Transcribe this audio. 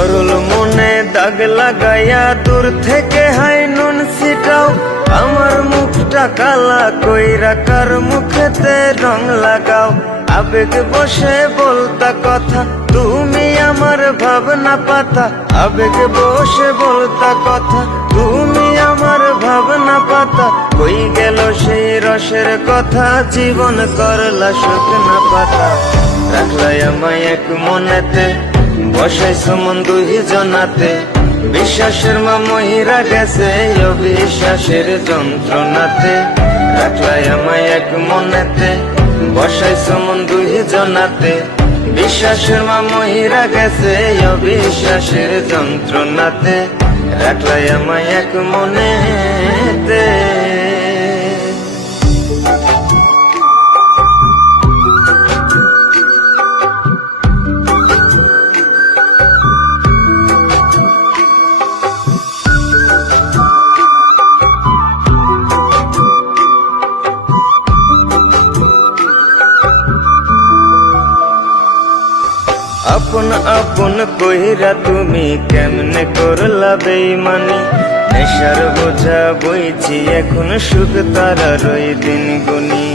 সরল মনে দাগ লাগাইয়া দূর থেকে হাই নুন ছিটাও, আমার মুখটা কালা কইরা কার মুখেতে রং লাগাও। আবেগ বসে বলতা কথা, তুমি আমার ভাবনা পাতা। আবেগ বসে বলতা কথা, তুমি আমার ভাবনা পাতা। কই গেল সেই রসের কথা, জীবন করলা শুকনা পাতা। রাখলাই আমায় এক মনেতে, বসাইছো মন দুই জনাতে। বিশ্বাসের মা মহিরা গেছে অবিশ্বাসের যন্ত্রণাতে। রাখলাই আমায় এক মনেতে, বসাইছো মন দুই জনাতে। বিশ্বাসের মা মহিরা গেছে অবিশ্বাসের যন্ত্রণাতে। রাখলাই আমায় এক মনেতে। আপন আপন কইরা তুমি কেমনে করলা বেইমানি। নেশার বোঝা বইছি এখন সুখ তারার ওই দিন গুনি।